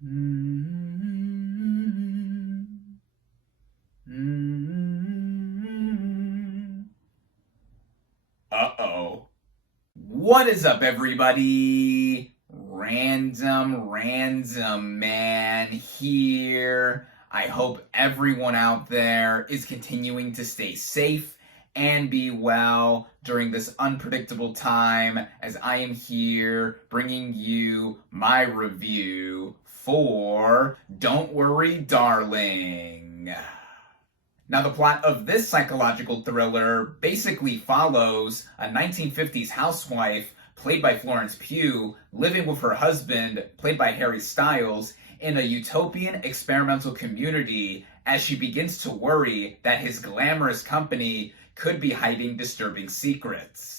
Uh-oh. What is up, everybody? Random Man here. I hope everyone out there is continuing to stay safe and be well during this unpredictable time, as I am here bringing you my review for Don't Worry, Darling. Now, the plot of this psychological thriller basically follows a 1950s housewife, played by Florence Pugh, living with her husband, played by Harry Styles, in a utopian experimental community as she begins to worry that his glamorous company could be hiding disturbing secrets.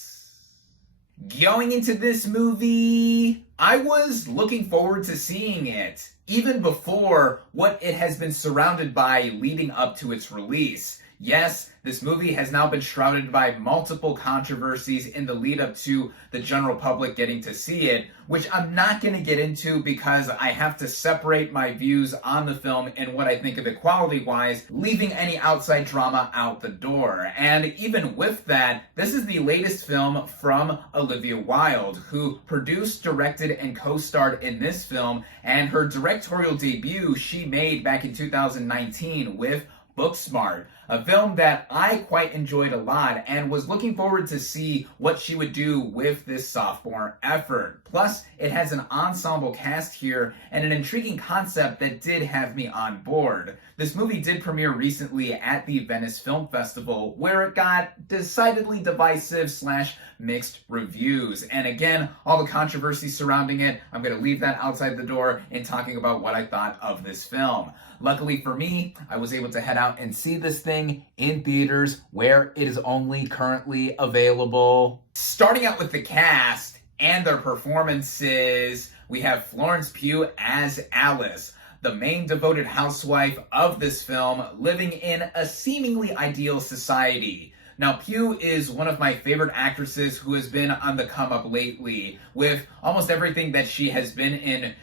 Going into this movie, I was looking forward to seeing it, even before what it has been surrounded by leading up to its release. Yes, this movie has now been shrouded by multiple controversies in the lead up to the general public getting to see it, which I'm not going to get into because I have to separate my views on the film and what I think of it quality-wise, leaving any outside drama out the door. And even with that, this is the latest film from Olivia Wilde, who produced, directed, and co-starred in this film, and her directorial debut she made back in 2019 with Booksmart, a film that I quite enjoyed a lot and was looking forward to see what she would do with this sophomore effort. Plus, it has an ensemble cast here and an intriguing concept that did have me on board. This movie did premiere recently at the Venice Film Festival, where it got decidedly divisive / mixed reviews. And again, all the controversy surrounding it, I'm going to leave that outside the door in talking about what I thought of this film. Luckily for me, I was able to head out and see this thing in theaters where it is only currently available. Starting out with the cast and their performances, we have Florence Pugh as Alice, the main devoted housewife of this film, living in a seemingly ideal society. Now, Pugh is one of my favorite actresses who has been on the come up lately, with almost everything that she has been in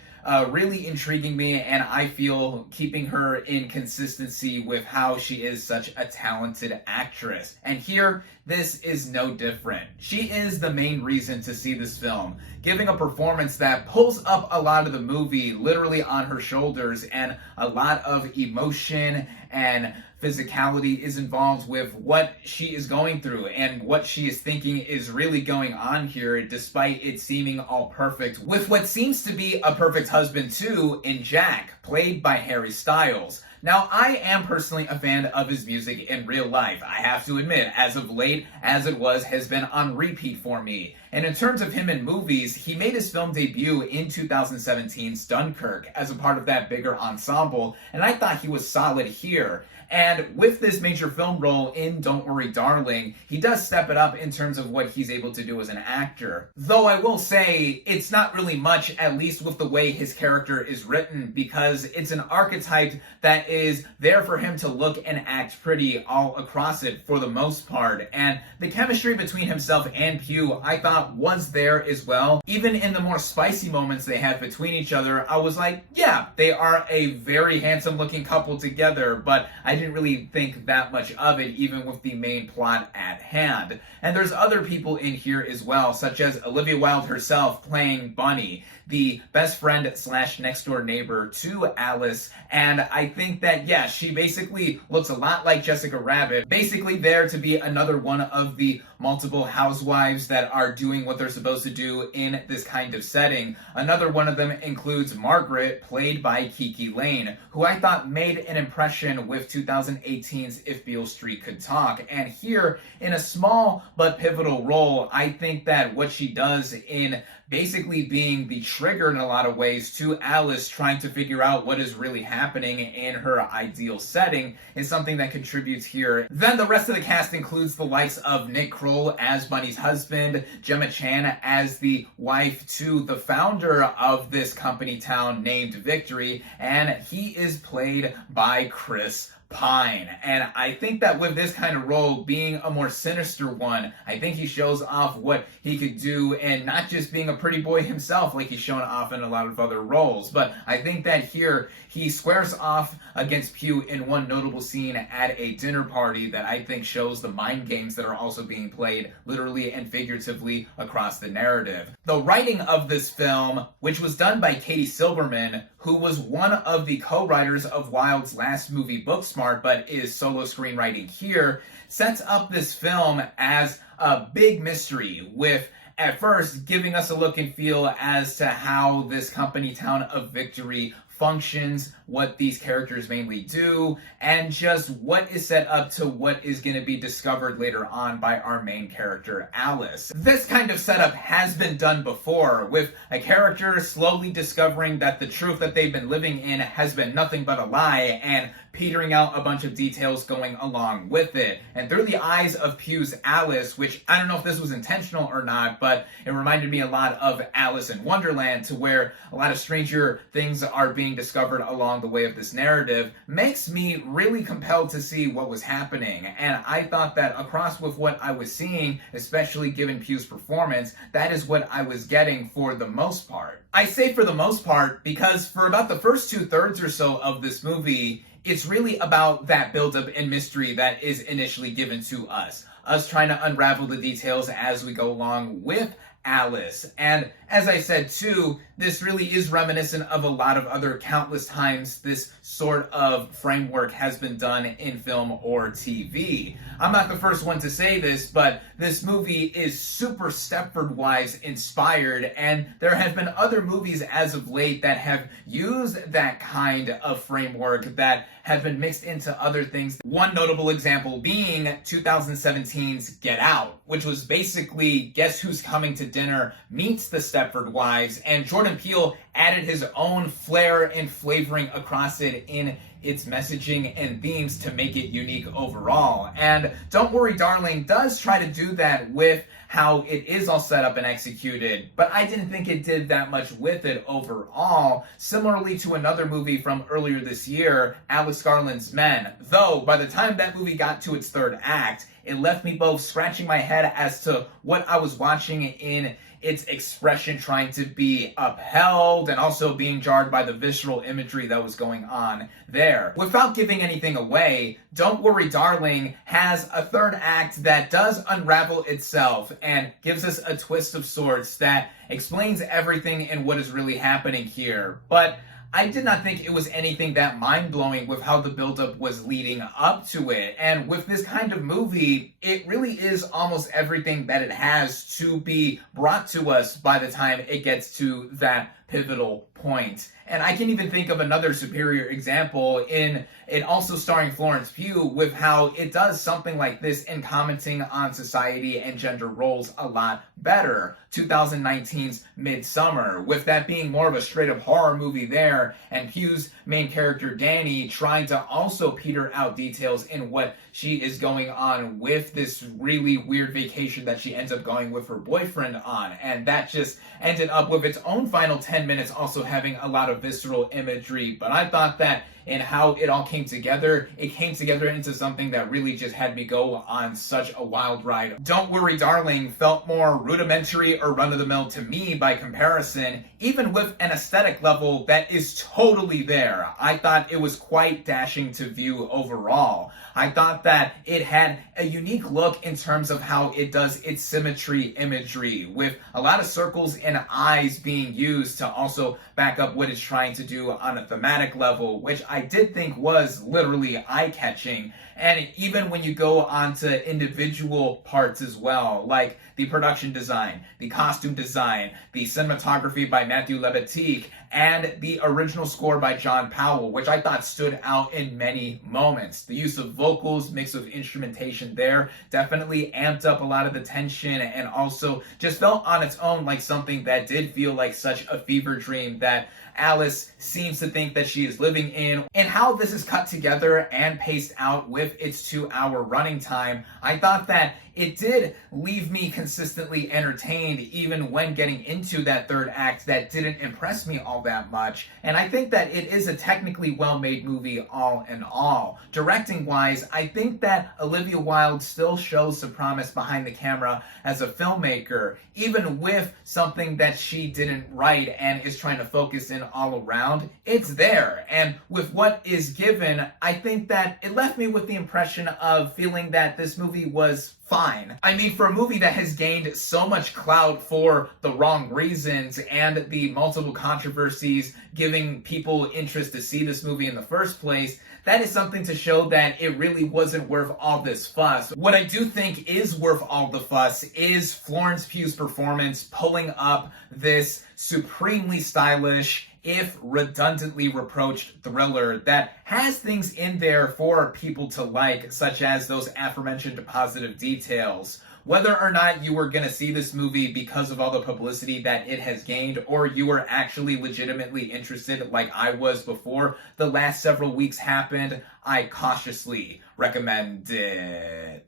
really intriguing me, and I feel keeping her in consistency with how she is such a talented actress. And here, this is no different. She is the main reason to see this film, giving a performance that pulls up a lot of the movie literally on her shoulders, and a lot of emotion and physicality is involved with what she is going through, and what she is thinking is really going on here, despite it seeming all perfect, with what seems to be a perfect husband too in Jack, played by Harry Styles. Now, I am personally a fan of his music in real life. I have to admit, as of late, As It Was has been on repeat for me. And in terms of him in movies, he made his film debut in 2017's Dunkirk as a part of that bigger ensemble, and I thought he was solid here. And with this major film role in Don't Worry, Darling, he does step it up in terms of what he's able to do as an actor. Though I will say, it's not really much, at least with the way his character is written, because it's an archetype that is there for him to look and act pretty all across it for the most part. And the chemistry between himself and Pugh, I thought, was there as well. Even in the more spicy moments they had between each other, I was like, yeah, they are a very handsome looking couple together, but I didn't really think that much of it, even with the main plot at hand. And there's other people in here as well, such as Olivia Wilde herself playing Bunny, the best friend / next door neighbor to Alice. And I think that, yeah, she basically looks a lot like Jessica Rabbit, basically there to be another one of the multiple housewives that are doing what they're supposed to do in this kind of setting. Another one of them includes Margaret, played by Kiki Lane, who I thought made an impression with 2018's If Beale Street Could Talk. And here, in a small but pivotal role, I think that what she does in basically being the trigger in a lot of ways to Alice trying to figure out what is really happening in her ideal setting is something that contributes here. Then the rest of the cast includes the likes of Nick Kroll as Bunny's husband, Gemma Chan as the wife to the founder of this company town named Victory, and he is played by Chris Pine. And I think that with this kind of role being a more sinister one, I think he shows off what he could do, and not just being a pretty boy himself like he's shown off in a lot of other roles. But I think that here he squares off against Pugh in one notable scene at a dinner party that I think shows the mind games that are also being played literally and figuratively across the narrative. The writing of this film, which was done by Katie Silberman, who was one of the co-writers of Wilde's last movie Booksmart, but is solo screenwriting here, sets up this film as a big mystery, with at first giving us a look and feel as to how this company town of Victory functions, what these characters mainly do, and just what is set up to what is going to be discovered later on by our main character, Alice. This kind of setup has been done before, with a character slowly discovering that the truth that they've been living in has been nothing but a lie, and petering out a bunch of details going along with it. And through the eyes of Pugh's Alice, which I don't know if this was intentional or not, but it reminded me a lot of Alice in Wonderland, to where a lot of stranger things are being discovered along the way of this narrative, makes me really compelled to see what was happening. And I thought that across with what I was seeing, especially given Pugh's performance, that is what I was getting for the most part. I say for the most part because for about the first 2/3 or so of this movie, it's really about that buildup and mystery that is initially given to us trying to unravel the details as we go along with Alice. And as I said too, this really is reminiscent of a lot of other countless times this sort of framework has been done in film or TV. I'm not the first one to say this, but this movie is super Stepford-wise inspired, and there have been other movies as of late that have used that kind of framework that have been mixed into other things. One notable example being 2017's Get Out, which was basically Guess Who's Coming to Dinner meets the Stepford Wives, and Jordan Peele added his own flair and flavoring across it in its messaging and themes to make it unique overall. And Don't Worry Darling does try to do that with how it is all set up and executed, but I didn't think it did that much with it overall, similarly to another movie from earlier this year, Alex Garland's Men. Though, by the time that movie got to its third act, it left me both scratching my head as to what I was watching in its expression trying to be upheld, and also being jarred by the visceral imagery that was going on there. Without giving anything away, Don't Worry Darling has a third act that does unravel itself and gives us a twist of sorts that explains everything and what is really happening here. But I did not think it was anything that mind-blowing with how the buildup was leading up to it. And with this kind of movie, it really is almost everything that it has to be brought to us by the time it gets to that pivotal point. And I can even think of another superior example in it also starring Florence Pugh, with how it does something like this in commenting on society and gender roles a lot better. 2019's Midsummer, with that being more of a straight up horror movie there, and Pugh's main character Danny trying to also peter out details in what she is going on with this really weird vacation that she ends up going with her boyfriend on. And that just ended up with its own final 10 minutes also having a lot of visceral imagery. But I thought that in how it all came together, it came together into something that really just had me go on such a wild ride. Don't Worry Darling felt more rudimentary or run-of-the-mill to me by comparison, even with an aesthetic level that is totally there. I thought it was quite dashing to view overall. I thought that it had a unique look in terms of how it does its symmetry imagery, with a lot of circles and eyes being used to also back up what it's trying to do on a thematic level, which I did think was literally eye-catching. And even when you go on to individual parts as well, like the production design, the costume design, the cinematography by Matthew Lebetique, and the original score by John Powell, which I thought stood out in many moments. The use of vocals, mix of instrumentation there, definitely amped up a lot of the tension, and also just felt on its own like something that did feel like such a fever dream that Alice seems to think that she is living in. And how this is cut together and paced out with its 2-hour running time, I thought that it did leave me consistently entertained even when getting into that third act that didn't impress me all that much. And I think that it is a technically well-made movie all in all. Directing wise, I think that Olivia Wilde still shows some promise behind the camera as a filmmaker, even with something that she didn't write and is trying to focus in all around. It's there, and with what is given, I think that it left me with the impression of feeling that this movie was fine. I mean, for a movie that has gained so much clout for the wrong reasons and the multiple controversies giving people interest to see this movie in the first place, that is something to show that it really wasn't worth all this fuss. What I do think is worth all the fuss is Florence Pugh's performance pulling up this supremely stylish, if redundantly reproached, thriller that has things in there for people to like, such as those aforementioned positive details. Whether or not you were going to see this movie because of all the publicity that it has gained, or you were actually legitimately interested like I was before the last several weeks happened, I cautiously recommend it.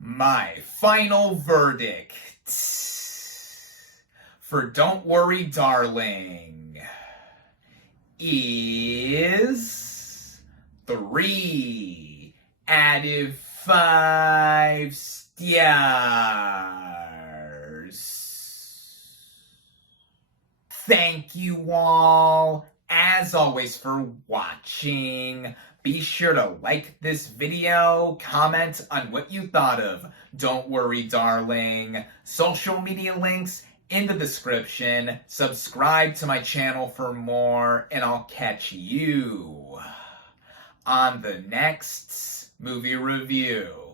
My final verdict for Don't Worry Darling is 3 out of 5 stars. Thank you all, as always, for watching. Be sure to like this video, comment on what you thought of Don't Worry Darling, social media links in the description, subscribe to my channel for more, and I'll catch you on the next movie review.